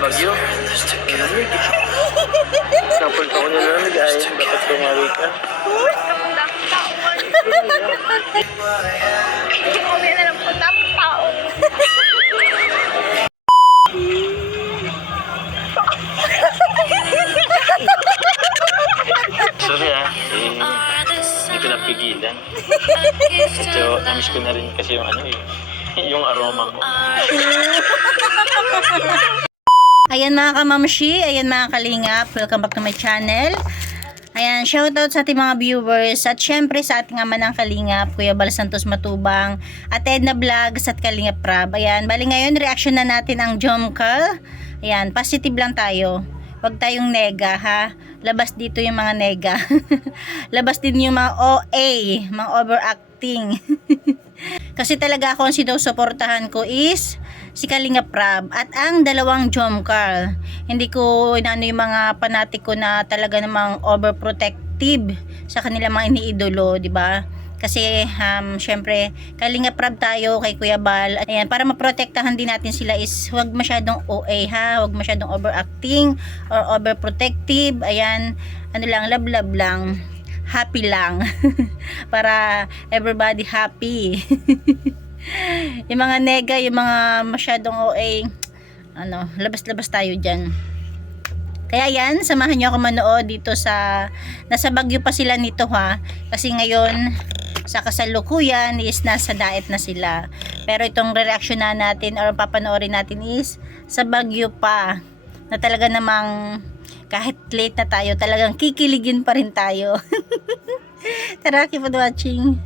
bagyo. Malamig. Napunta ko na nalamig ay dapat tumawi ka. Kami na lang po tamang tao. Sorry ah, eh, hindi ko napigilan. So, namiss ko na rin kasi yung ano eh, yung aroma mo. Ayan mga kamamshi, ayan mga kalingap, welcome back to my channel. Ayan, shoutout sa ating mga viewers at syempre sa ating ama ng kalingap, Kuya Bal Santos Matubang, at Edna Vlogs at Kalingap Prab. Ayan, bali ngayon reaction na natin ang Jomcal. Ayan, positive lang tayo. Huwag tayong nega ha. Labas dito yung mga nega. Labas din yung mga OA, mga overacting. Kasi talaga ako ang sinusuportahan ko is si Kalinga Prab at ang dalawang Jomcar. Hindi ko inano yung mga panatik ko na talaga namang overprotective sa kanila mga iniidolo, di ba? Kasi um, syempre Kalinga Prab tayo kay Kuya Bal. Ayan, para maprotektahan din natin sila is huwag masyadong OA ha, huwag masyadong overacting or overprotective. Ayan, ano lang, love love lang happy lang. Para everybody happy. Yung mga nega yung mga masyadong OA ano labas-labas tayo dyan. Kaya yan samahan nyo ako manood dito sa nasa Bagyo pa sila nito ha? Kasi ngayon sa kasalukuyan is nasa diet na sila. Pero itong reaction na natin or papanoorin natin is sa Bagyo pa na talaga namang kahit late na tayo, talagang kikiligin pa rin tayo. Tara, keep on watching.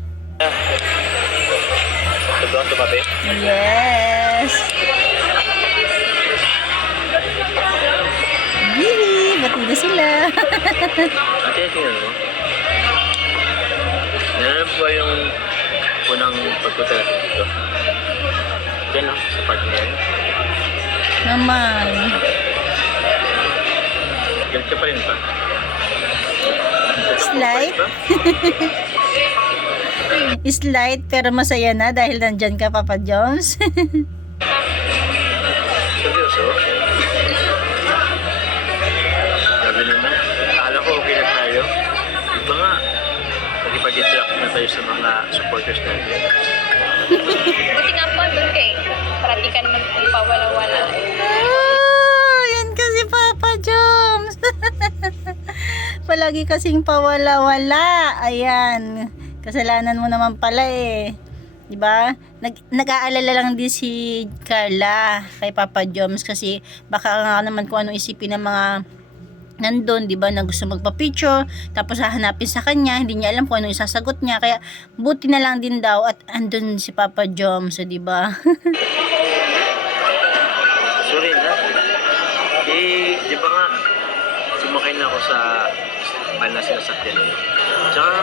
Yes! Yee! Bati na sila. Ate, tingnan mo. Nalalam ko ba yung unang pagpunta natin dito? Diyan lang, sa park na yan. Naman. Galit ka pa rin ba? Slide? Slight pero masaya na dahil nandyan ka, Papa Jones. Seryoso? Sabi naman, akala ko okay na tayo. Iba nga, nagipag-interact na tayo sa mga supporters natin. Palagi kasing pawala-wala. Ayan. Kasalanan mo naman pala eh. 'Di ba? Nag nag-aalala lang din si Carla kay Papa Jones kasi baka nga naman kung ano isipin ng mga nandun, 'di ba, na gusto magpa-picture, tapos hahanapin sa kanya, hindi niya alam kung ano isasagot niya, kaya buti na lang din daw at andun si Papa Jones, 'di ba? Sorry na. Eh, di ba nga, sumakay na ako sa mahal na sinasakyan mo. Tsaka,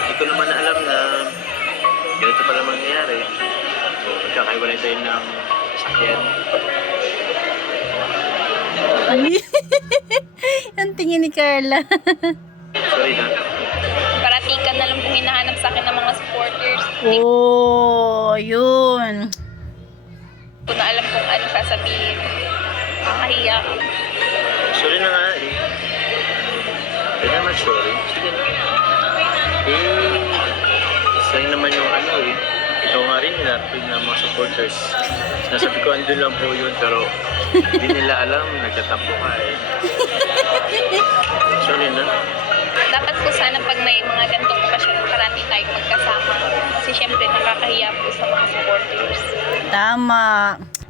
hindi ko naman na alam na ganito pala mangyayari. Magkakaiwalay tayo ng sakyan. Ang tingin ni Carla. Sorry na. Parati ka na lang pong hinahanap sa akin ng mga supporters. Hindi oh, yun. ko na alam kung ano sasabihin. Nakakahiya. Sorry sorry. Eh, sayang naman yung ano eh. Ikaw nga rin hinapin ng mga supporters. Nasabi ko andun lang po yun pero hindi nila alam nagtatampo ka eh. Sorry na. Dapat po sana pag may mga ganitong okasyon, parati tayong magkasama. Kasi syempre nakakahiya po sa mga supporters. Tama.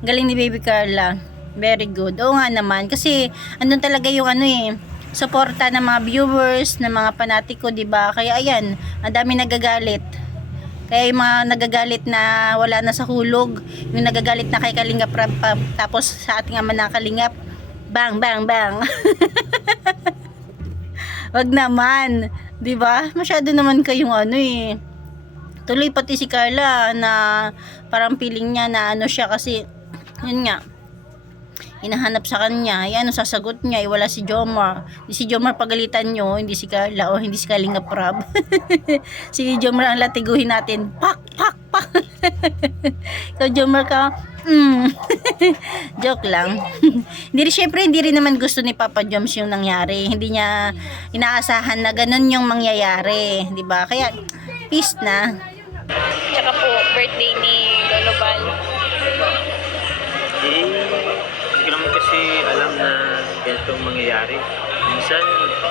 Galing ni Baby Carla. Very good. Oo nga naman. Kasi, andun talaga yung ano eh, suporta ng mga viewers, ng mga panatiko, di ba? Kaya ayan, ang dami nagagalit. Kaya yung mga nagagalit na wala na sa hulog, yung nagagalit na kay Kalingap Rab, tapos sa ating ama na Kalingap, bang, bang, bang. Wag naman, 'di ba? Masyado naman kayong ano eh. Tuloy pati si Carla na parang feeling niya na ano siya kasi yun nga hinahanap sa kanya, yan ang sasagot niya, eh, wala si Jomar. Di si Jomar pagalitan nyo, hindi si Carla o hindi si Kalinga Prab. si Jomar ang latiguhin natin, pak, pak, pak. Ikaw, Jomar ka, mm. Joke lang. hindi rin, syempre, hindi rin naman gusto ni Papa Joms yung nangyari. Hindi niya inaasahan na ganun yung mangyayari. di ba Kaya, peace na. Tsaka po, birthday ni Lolo hindi ko naman kasi alam na ganitong mangyayari. Minsan,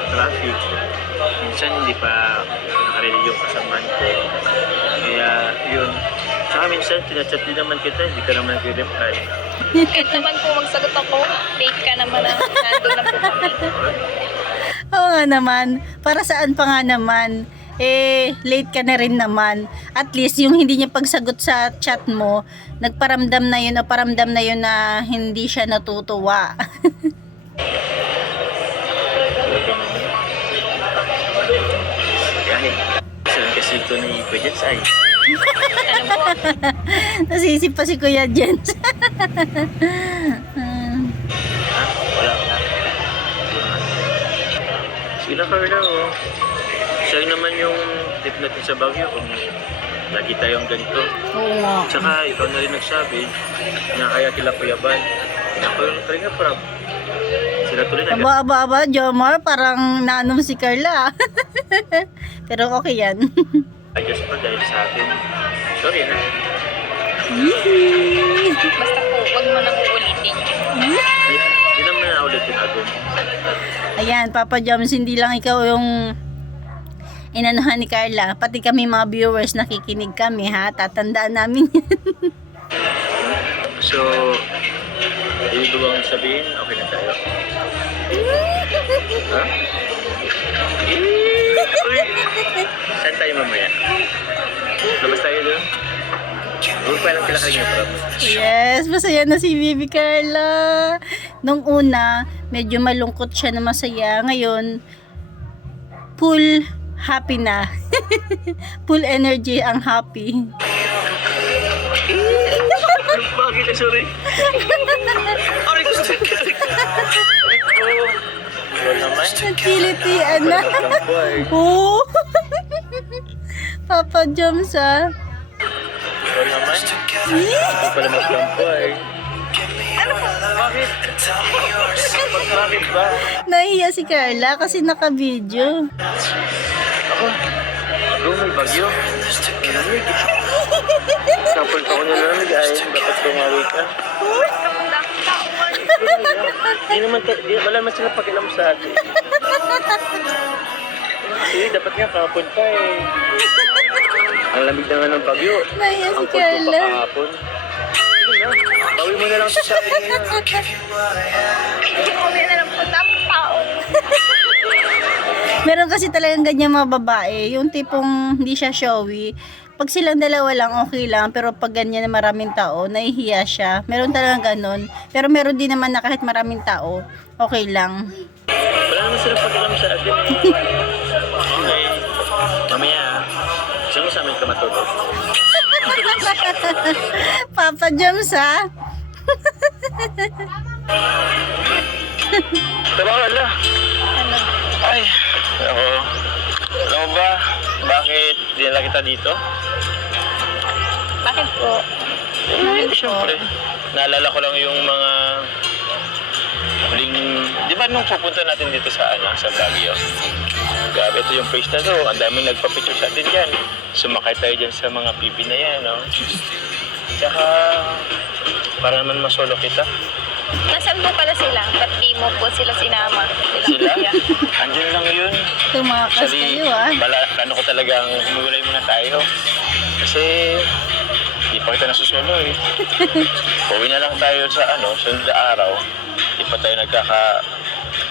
traffic. Minsan, hindi pa nakaredy yung kasamaan ko. Kaya, yun. Saka minsan, tinachat din naman kita, hindi ka naman nag-reply. Kahit naman po magsagot ako, late ka naman na nandun na po kami. Oo nga naman. Para saan pa nga naman? Eh, late ka na rin naman. At least, yung hindi niya pagsagot sa chat mo, nagparamdam na yun o paramdam na yun na hindi siya natutuwa. Nasisip pa si Kuya Jens. Ha? Wala ka. Sige na, oh. Siya naman yung tip natin sa Baguio kung lagi tayong ganito. Oo nga. Tsaka ikaw na rin nagsabi na kaya kila Kuya Bal. Ako yung kalinga prab. Sila tuloy na Aba, aba, aba, Jomar, parang naanom si Carla. Pero okay yan. adjust pa dahil sa akin. Sorry na. Basta po, huwag mo nang uulitin. Di, di naman na ulit yung. Ayan, Papa Joms, hindi lang ikaw yung inanuhan ni Carla. Pati kami mga viewers nakikinig kami ha. Tatandaan namin yan. So, ibig ko bang sabihin, okay na tayo? ha? Uy. Saan tayo mamaya? Labas tayo doon? Huwag pa lang prab. yes, masaya na si Bibi Carla. Nung una, medyo malungkot siya na masaya. Ngayon, full happy na. full energy ang happy. Bakit? Eh, sorry. Aray ko sa Oh. Wala naman. Nagkilitian na. Kampo ay. Oo. Papa Joms ah. Wala naman. Hindi pala magkampo ay. Bakit? Bakit ba? Nahiya si Carla kasi naka-video. Ako may bagyo. Malamig. Kapal pa ako nalamig ay. Dapat tumawi ka. Di naman, di, wala naman sila pakialam sa atin. Kasi dapat nga kahapon pa eh. Ang lamig na nga ng bagyo. Nahiya si Ang kulto pa Carla. kahapon. Sige na, bawi mo na lang sa akin ngayon. Kami na lang po tamang tao. Meron kasi talagang ganyan mga babae. Yung tipong hindi siya showy. Pag silang dalawa lang, okay lang. Pero pag ganyan na maraming tao, nahihiya siya. Meron talagang ganun. Pero meron din naman na kahit maraming tao, okay lang. Wala naman silang pakialam sa atin. Okay. Mamaya, gusto mo sa amin ka matulog? Papa Joms ha? Tama wala. Ano? Ay, ako. Alam mo ba, bakit dinala kita dito? Bakit po? Eh, siyempre. Naalala ko lang yung mga huling... Di ba nung pupunta natin dito sa ano, sa Baguio? Grabe, ito yung place na to. Ang daming nagpa-picture sa atin dyan. Sumakay tayo dyan sa mga PB na yan, no? Tsaka, para naman masolo kita. Nasaan po pala sila? Ba't di mo po sila sinama? Sila? kuya? Andyan lang yun. Tumakas Actually, kayo ah. bala, plano ko talagang humulay muna tayo. Kasi, di pa kita nasusolo eh. Pauwi na lang tayo sa ano, sunod na araw. Di pa tayo nagkaka...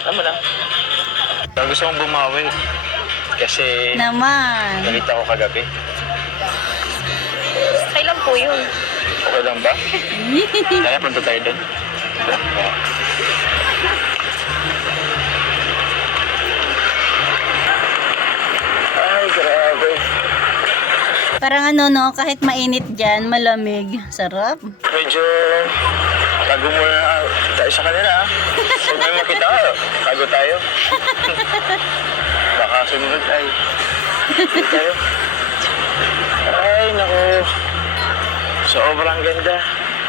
Alam mo na. Pero gusto kong bumawi. Kasi, Naman. nalita ko kagabi. Kailan po yun? Okay lang ba? Kaya punta tayo doon. Ay, grabe. Parang ano no, kahit mainit dyan, malamig. Sarap. Medyo tago muna tayo sa kanila. ah. Huwag may makita tago tayo. Baka sumunod ay. Tayo. Ay, naku. Sobrang ganda.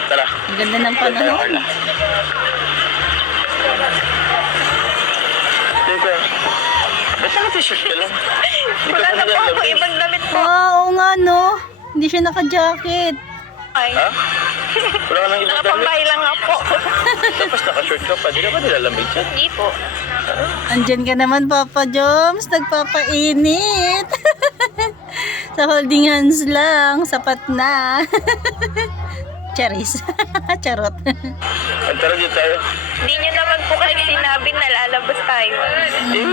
Tara. Ang ganda ng panahon. Carla. Teka. Ba't naka-t-shirt ka lang? Wala na po ako ibang damit po. Ah, Oo nga no. Hindi siya naka-jacket. Ay, Ha? Wala ka nang ibang damit. nakapambay lang nga po. Tapos naka-short ka pa. Di ka ba nilalamig dyan? Hindi po. Andyan ka naman, Papa Joms. Nagpapainit. Sa holding hands lang. Sapat na. Charis. Charot. Ang tara dito tayo. Hindi nyo naman po kasi sinabi na lalabas tayo. Eh,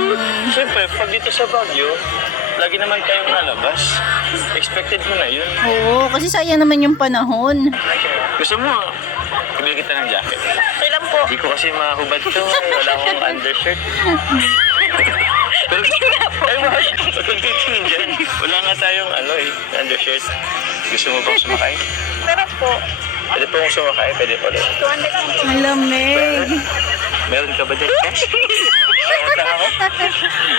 siyempre, pag dito sa Baguio, lagi naman tayong nalabas. Expected mo na yun. Oo, kasi sayang naman yung panahon. Gusto mo, ibigay kita ng jacket. Kailan po? Hindi ko kasi mahubad to. Wala akong undershirt. Pero, ay, mahal. Titingin dyan. Wala nga tayong, ano eh, undershirt. Gusto mo bang sumakay? Tara po. Pwede po kong sumakay, pwede pa ulit. 200 lang po. Malamig. Meron ka ba dyan cash?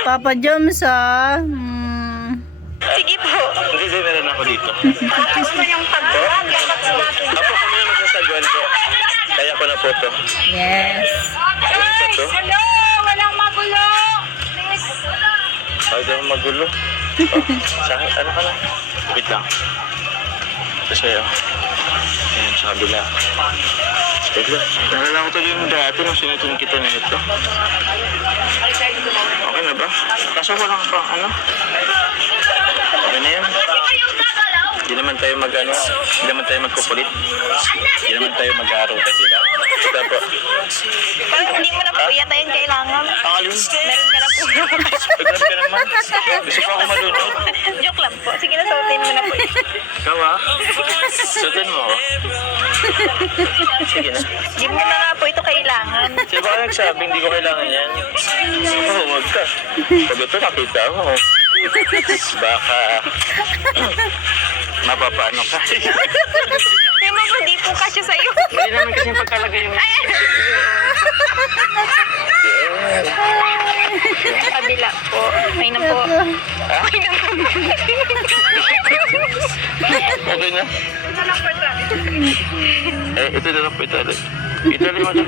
Papa Joms, ah. Hmm. Sige po. Hindi, hindi, meron ako dito. Ano na yung pagbuwan? Dapat sinabi. Apo, kami na magsasaguan po. Kaya ko na po to. Yes. To? Hello! Walang magulo! Please. Ay, daw magulo. Oh, sa ano ka na? Wait lang. Ito sa'yo. Ayan, sa kabila. Wait lang. Nalala ko tuloy yung dati nung sinutun kita na ito. Okay na ba? Kaso wala ka pang ano? Okay na yan. Hindi naman tayo mag ano, hindi naman tayo magkukulit. Hindi naman tayo mag-aarutan, di ba? Ito po. Parang hindi mo na po yata yung kailangan. Ang alin? Meron ka na po. Pagkat ka naman. Gusto ko ako malunod. Joke lang po. Sige na, suotin mo na po. Ikaw ah. Sutin mo ako. Sige na. Hindi mo na nga po ito kailangan. Sino ba nagsabi hindi ko kailangan yan? Oo, wag ka. Pag ito nakita mo, baka mapapaano ka. Po, di po kasya sa'yo. Hindi naman kasi yung pagkalagay yung... Kabila po. May na po. May na po. Okay na? Ito lang po, traffic. Eh, ito na lang po. Ito ulit mo ulit.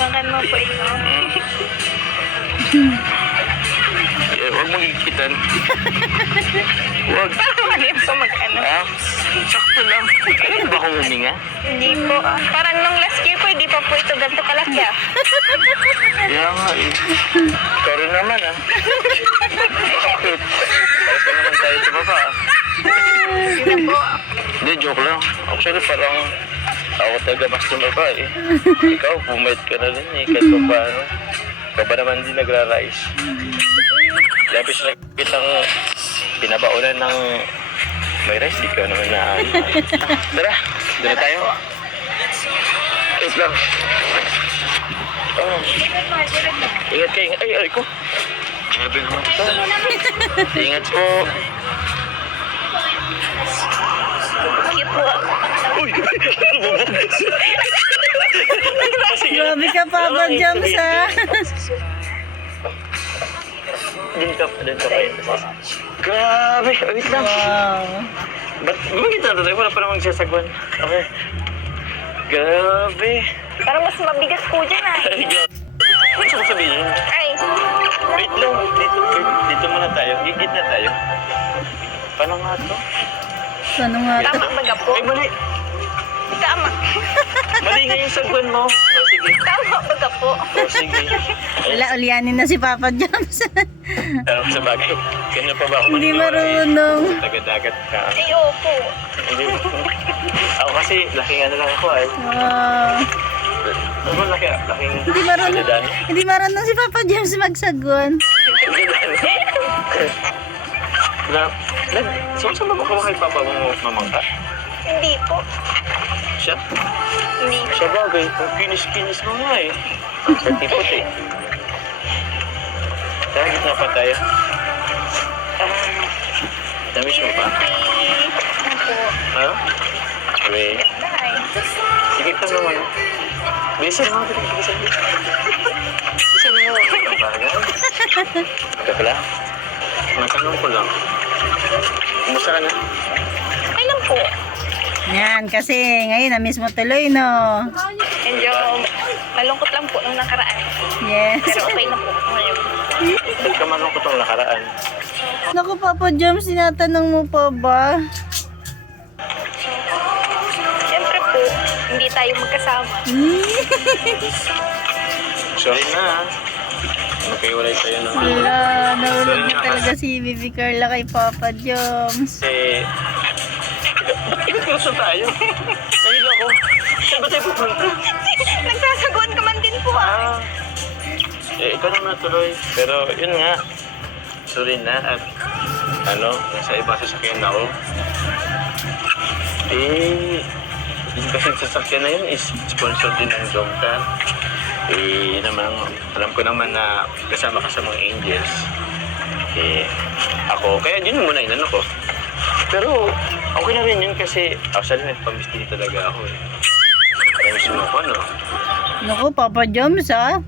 Wangan mo po ito. Huwag mo gigitan. Huwag. Mali po mag-ano. Ha? Sakto lang. Ano ba akong huminga? Hindi po. Parang nung last year po, hindi pa po ito ganito kalaki ah. Kaya nga eh. Sorry naman ah. Bakit? Na naman tayo sa baba ah. Hindi na po. Hindi, joke lang. Actually, parang ako talaga mas tumaba eh. Ikaw, bumait ka na rin eh. Kahit pa paano. Ikaw ba naman din nagra-rise? Labis na kitang pinabaunan ng may rice. Ikaw naman na Tara, doon na tayo. Wait lang. Oh, ingat kayo. Ay, ay ko. Grabe naman ito. Ingat po. Cute po. Uy! Grabe ka, Papa Joms, ah. Doon ka, doon ka kayo. Grabe! Wait lang. Wow. Ba't gumagit na tayo? Wala pa namang sasagwan. Okay. Grabe! Parang mas mabigat po dyan ah. Ay, grabe. Ano sabihin? Ay. Wait lang. Dito, wait, dito muna tayo. Gigit na tayo. Paano nga to? Ano nga to? Tama baga po. Ay, mali. Tama. Mali nga yung sagwan mo. O, sige. Tama baga po. O, sige. Wala, ulyanin na si Papa Joms. Pero sa bagay, kanya pa ba ako Hindi eh? marunong. Taga-dagat ka. Ay, opo. Hindi mo. Ako kasi, laking ano lang ako ay. Wow. Ano ba laki? Laking Hindi marunong. Hindi marunong si Papa James magsagon. Na, nag, sumasama ba ka kay Papa mo mamangka? Hindi po. Siya? Hindi. Siya bagay. Ang kinis-kinis mo nga eh. Ang puti-puti. Tara, gitna pa tayo. Ah, Namiss mo pa? Opo. Ha? Wait. Sige ka naman. Bilisan mo. Bilisan mo. Bilisan mo. Bagay. Ika pala. Matanong ko lang. Kumusta ka na? Okay lang po. Yan, kasi ngayon na mismo tuloy, no? Medyo malungkot lang po nung nakaraan. Yes. Pero okay na po ngayon. Hindi ka malungkot ang nakaraan. Naku, Papa Joms, tinatanong mo pa ba? Siyempre po, hindi tayo magkasama. Sorry na ha. Magkaiwalay tayo ng Wala, nahulog na talaga si Bibi Carla kay Papa Joms. Kasi... Ko tayo. Nahilo ako. Saan ba tayo pupunta? Nagsasaguan ka man din po ah. Ah. Eh, ikaw naman tuloy. Pero yun nga. Sorry na at ano, nasa ibang sasakyan ako. Eh, yung kasi sasakyan na yun is sponsor din ng Jomta. Eh, yun naman, alam ko naman na kasama ka sa mga angels. Eh, ako, kaya yun muna inano ko. Pero, okay na rin yun kasi actually nagpamiss din talaga ako eh. Namiss mo ako, no? Naku, Papa Joms, ha?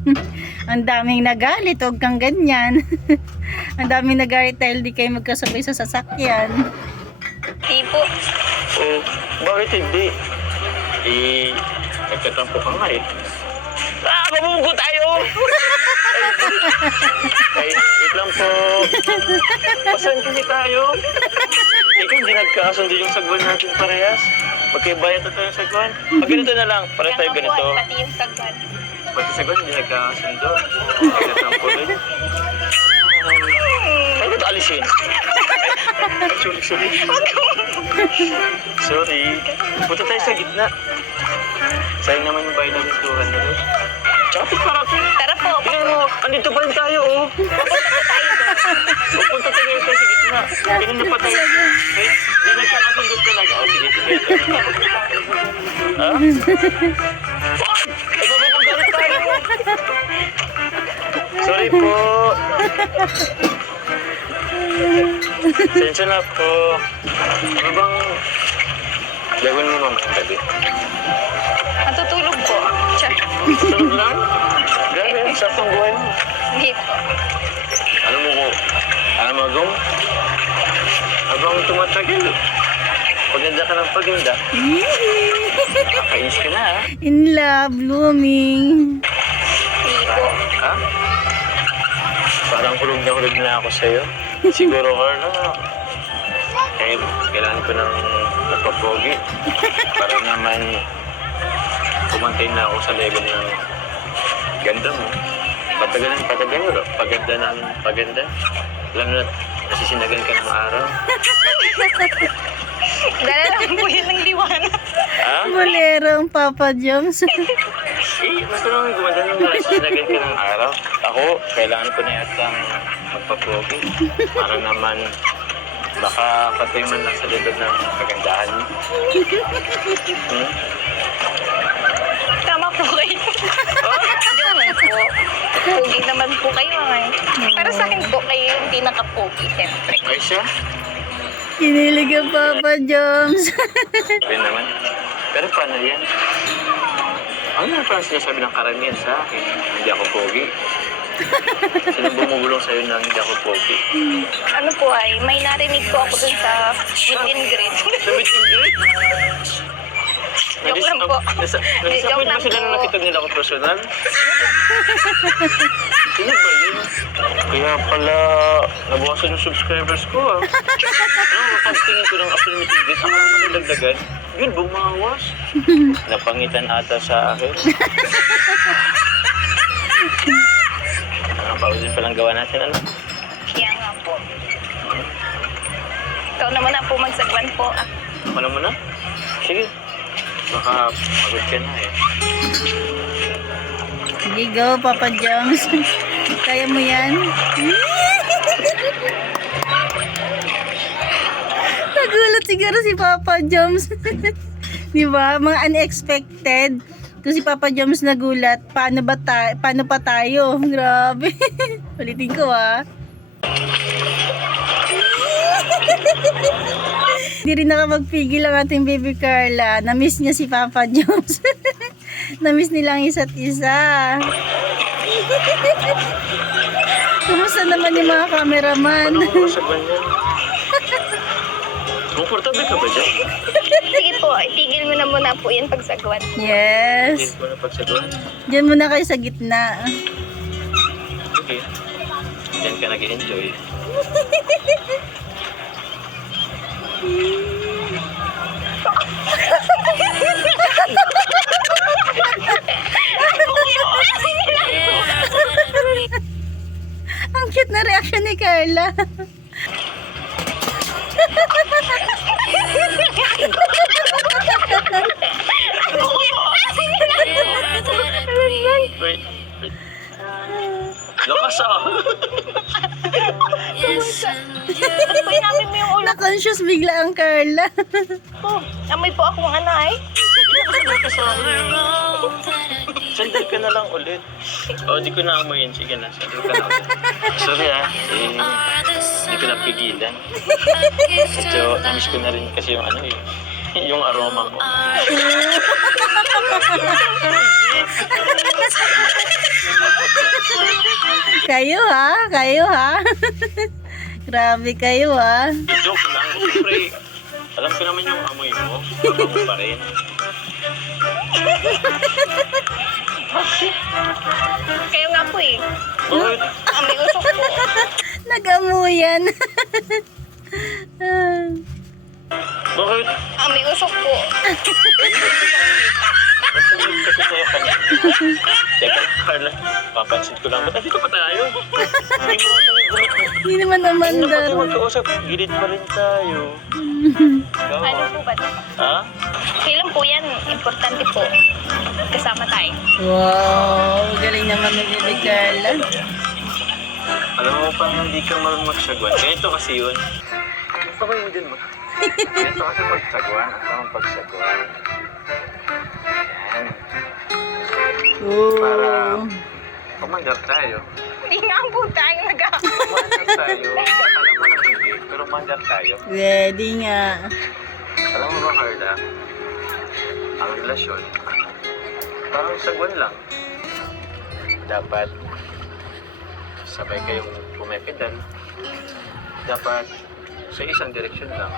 Ang daming nagalit, huwag kang ganyan. Ang daming nagalit dahil di kayo magkasabay sa sasakyan. Di po. Oh, bakit hindi? Eh, nagkatampo ka nga eh. Ah, mabugo tayo! Ay, wait lang po. Pasan kasi tayo? Ikaw, hindi nagkakasundo yung sagwan natin parehas. Magkaibayat na tayo sa sagwan. Pag ganito na lang, para tayo ganito. pati yung sagwan. Pati sagwan, hindi nagkakasundo. Nagkatampo rin. Ay, ba't alisin? Sorry, sorry. Sorry. Punta tayo sa gitna. Sayang naman yung bayad ng pinturan na rin. Tsaka parapin. Tara po, mo, andito pa rin tayo, oh. Pupunta tayo tayo sa gitna. Ganun na pa tayo. Eh, di nagkakasundot talaga. Oh, sige, sige. Ha? Sorry po. Sensya na po. Ano bang gagawin mo mamayang gabi? matutulog po. Tsa, Tulog lang? Grabe, saktong buhay mo. hindi Ano mo gum? Habang tumatagal, paganda ka ng paganda, kakainis ka na ha? In love, blooming. Po. Ha? Parang hulog na hulog na ako sa'yo. Siguro, Carla, kaya kailangan ko ng magpapogi para naman kumantay na ako sa level ng ganda mo. Patagal ng patagal. Paganda ng paganda. Alam mo na, nasisinagan ka ng araw. Dala lang po yun ng liwanag. Ha? Bolero ang Papa Joms. Eh, mas naman gumanda nung nasisinagan ka ng araw. Ako, kailangan ko na yatang magpapogi para naman baka patoy man lang sa level ng kagandahan mo. Hmm? Tama po kayo. Joke lang po. Pogi naman po kayo ngayon. Pero sa akin po, kayo yung pinaka-pogi, siyempre. Ay siya? Kinilig ang Papa Joms. Sabi naman. Pero paano yan? Ano na parang sinasabi ng karamihan sa akin? Hindi ako pogi. Sino bumubulong sa'yo na hindi ako pogi? Ano po ay, may narinig po ako dun sa meet and greet. Sa meet and greet? Joke lang po. Joke ba sila na nakita nila ako personal? Sino ba yun? Kaya pala nabawasan yung subscribers ko ah. Ano, pagtingin ko ng and greet, ako naman nagdagdagan. Yun, bumawas. Napangitan ata sa akin. Ano, pausin palang gawa natin, ano? Kaya nga po. Ikaw naman na po magsagwan po. Ah, Ako naman na? Sige. Baka pagod ka na eh. Sige, go, Papa Joms. Kaya mo yan? Nagulat siguro si Papa Joms. Di ba? Mga unexpected. Kung si Papa Joms nagulat, paano ba ta paano pa tayo? Grabe. Ulitin ko ah. Hindi rin nakapagpigil ang ating baby Carla. Na-miss niya si Papa Joms. Na-miss nilang isa't isa. Kumusta naman yung mga cameraman? Ano ko sa ganyan? Comfortable ka ba dyan? Sige po, itigil mo na muna po yan pagsagwan. Yes. Hindi ko na pagsaguhan. Diyan muna kayo sa gitna. Okay. Diyan ka nag-enjoy. Ang cute na reaction ni Carla. Wait, wait. Lakas ah! Uy, namin mo yung ulo Na-conscious bigla ang Carla. ko. Amoy po akong anay. Sandal ka na lang ulit. O, di ko na amoyin. Sige na, sandal ka na ulit. Sorry ah. Eh, hindi ko napigilan. Medyo namiss ko na rin kasi yung ano eh. Yung aroma mo. Kayo ha? Kayo ha? Grabe kayo ha? Joke lang. Siyempre, alam ko naman yung amoy mo. Mabango pa rin. Kayo nga po eh. Bakit? Amoy usok po. Nag-amuyan. Bakit? Amoy usok po. Teka, Carla, papansin ko lang. Ba't nandito pa tayo? Hindi mo. Hindi naman naman Ano pa tayo magkausap? Gilid pa rin tayo. Ikaw, Ano po ba? ha? Kailan po yan? Importante po. Kasama tayo. Wow, galing naman ni Baby Carla. Alam mo pa hindi ka marunong magsagwan. Ganito kasi yun. Sabay mo din mo. Ganito kasi magsagwan. At ang pagsagwan. Yan. Oh. Commander tayo. Hindi nga po tayo nag Commander tayo. Alam mo na hindi. Pero commander tayo. Ready nga. Alam mo ba, Carla? Ang relasyon, parang sagwan lang. Dapat sabay kayong pumipedal. Dapat sa isang direksyon lang.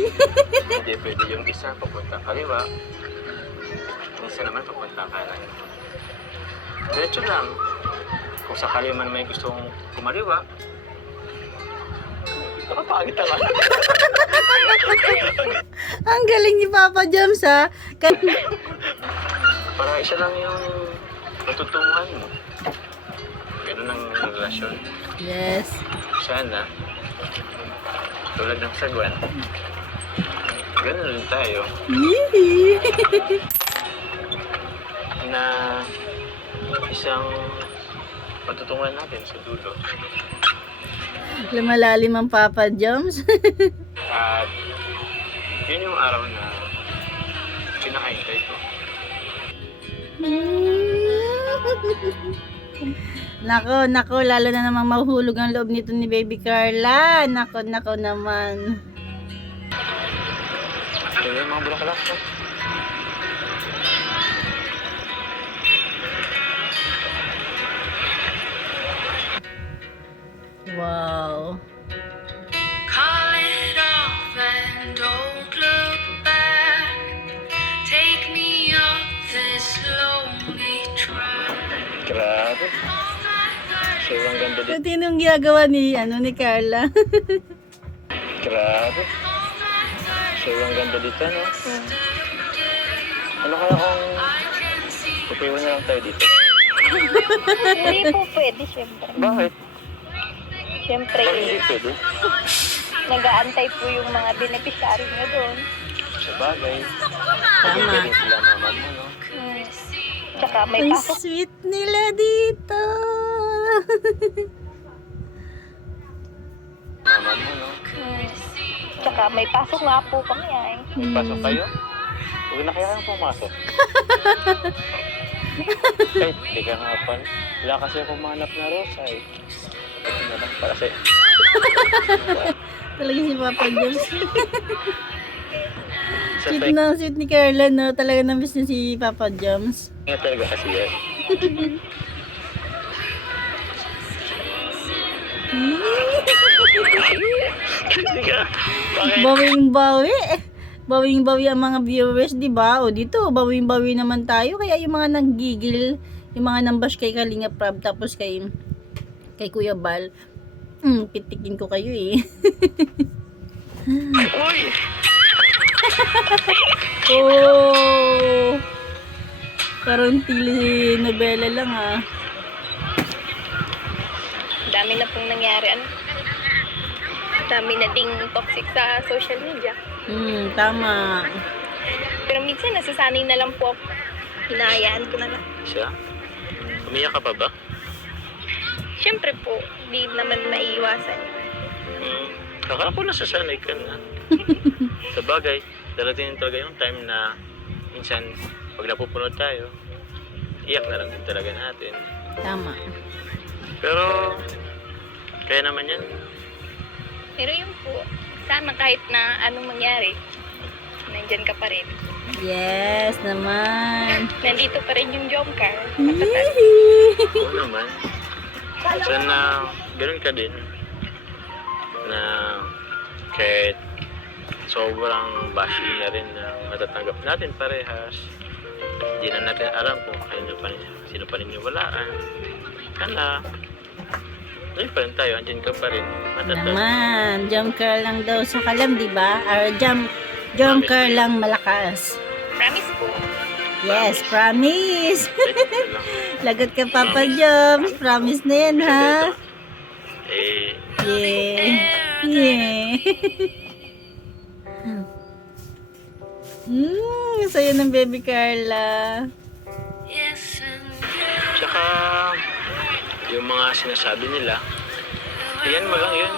Hindi pwede yung isa papunta kaliwa. Yung isa naman papunta kanan. Diretso lang. Kung sakali man may gustong kumaliwa, nakapagit lang. Ang galing ni Papa Joms ha. Kan- Para isa lang yung natutunguhan mo. Ganun ang relasyon. yes. Sana, tulad ng sagwan, ganun rin tayo na isang patutunguhan natin sa dulo. Lumalalim ang Papa Joms. At yun yung araw na pinakaintay ko. nako, nako, lalo na namang mahuhulog ang loob nito ni Baby Carla. Nako, nako naman. Ito yung mga bulaklak ko. Track. Grabe. So, ang ganda dito. Ito yung ginagawa ni, ano, ni Carla. Grabe. So, ang ganda dito, no? Ano kaya kung pupiwan na lang tayo dito? Hindi po pwede, syempre. Bakit? Syempre, Bakit hindi pwede? nag-aantay po yung mga beneficiary nyo doon. Sa bagay. Tama. Pwede sila mama mo, no? Hmm. Tsaka may Ang pasok. sweet nila dito. Mama mo, no? Hmm. Tsaka may pasok nga po kami ay. May pasok kayo? Huwag na kaya kayong pumasok. Kahit, teka nga pala. Wala kasi ako manap na rosa eh. Na para sa'yo. Talaga si Papa Joms. Sa Sweet na sweet ni Carla, no? Talaga na-miss niya si Papa Joms. nga talaga kasi yan. Hmm. Hindi ka. Bakit? Bawing bawi. Bawing bawi ang mga viewers, di ba? O dito, bawing bawi naman tayo. Kaya yung mga nanggigil, yung mga nambash kay Kalinga Prab, tapos kay, kay Kuya Bal, hmm, pitikin ko kayo eh. Uy! oh! Parang telenovela lang ah. Dami na pong nangyari. Ano? Dami na ding toxic sa social media. Hmm, tama. Pero minsan, nasasanay na lang po ako. Hinahayaan ko na lang. Siya? Umiyak ka pa ba? Siyempre po, di naman maiiwasan. Hmm. Akala ko nasasanay ka na. Sa bagay, darating talaga yung time na minsan, pag napupunod tayo, iyak na lang din talaga natin. Tama. Pero, kaya naman yan. Pero yun po, sana kahit na anong mangyari, nandyan ka pa rin. Yes naman. Nandito pa rin yung jump car. Oo naman. Sana ganoon ka din na kahit sobrang bashing na rin na matatanggap natin parehas. Hindi na natin alam kung kanino pa, sino pa ninyawalaan. Sana, doon pa rin tayo, andyan ka pa rin. Matatag. Naman, jump curl lang daw sa kalam, di ba? Or jump, jump curl lang malakas. Promise po. Yes, promise. Lagot ka, Papa Joms. Promise na yan, ha? Yeah. Yeah. Hmm, saya ng baby Carla. Tsaka, yung mga sinasabi nila, ayan mo lang yun.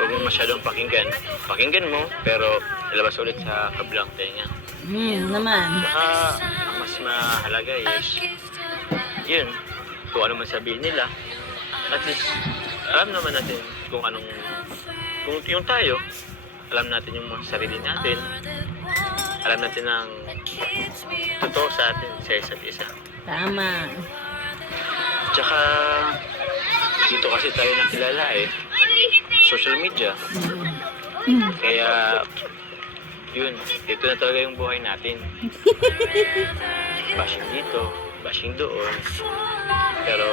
Huwag mo masyadong pakinggan. Pakinggan mo, pero ilabas ulit sa kabilang tenga. Hmm, naman. Tsaka, mas mahalaga is, yun, kung ano man sabihin nila, at least, alam naman natin kung anong, kung yung tayo, alam natin yung mga sarili natin, alam natin ang totoo sa atin sa isa't isa. Tama. Tsaka, dito kasi tayo nakilala eh. Social media. Hmm. Kaya, yun, ito na talaga yung buhay natin. bashing dito, bashing doon. Pero,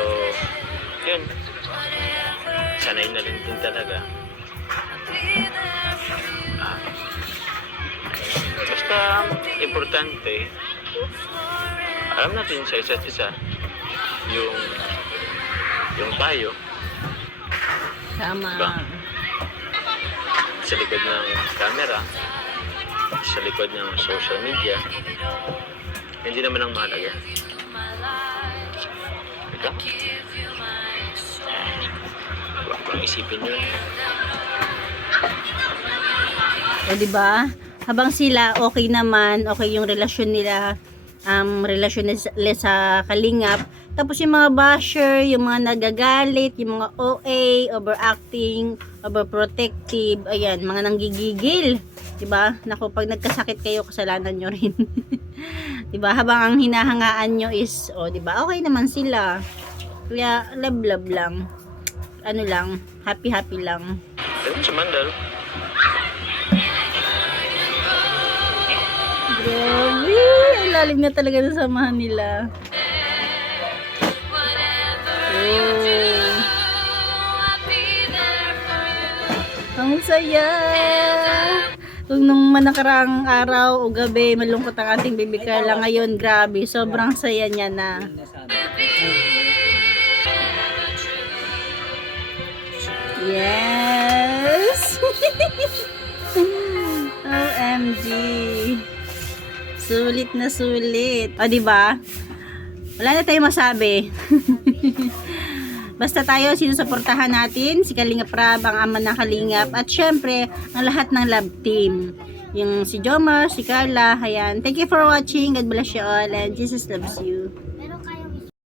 yun, sanay na rin din talaga. Ah, basta, importante, alam natin sa isa't isa, yung, yung tayo, Tama. Ba? sa likod ng camera, sa likod ng social media, hindi naman ang mahalaga. Ikaw? Huwag kang isipin yun. O, di ba? Habang sila okay naman, okay yung relasyon nila, um, relasyon nila sa kalingap. Tapos yung mga basher, yung mga nagagalit, yung mga OA, overacting, overprotective, ayan, mga nanggigigil. 'Di ba? Nako, pag nagkasakit kayo, kasalanan nyo rin. 'Di ba? Habang ang hinahangaan nyo is, oh, 'di ba? Okay naman sila. Kaya love love lang. Ano lang, happy happy lang. Sa mandal. Grabe, ang lalim na talaga ng samahan nila. Oh, ang saya. Kung nung manakarang araw o gabi, malungkot ang ating baby Carla ngayon, grabe, sobrang saya niya na. Yes! OMG. Sulit na sulit. O, di ba? Wala na tayong masabi. Basta tayo, sinusuportahan natin, si Kalinga Prab, ang ama ng Kalingap, at syempre, ang lahat ng love team. Yung si Jomar, si Carla, ayan. Thank you for watching. God bless you all, and Jesus loves you.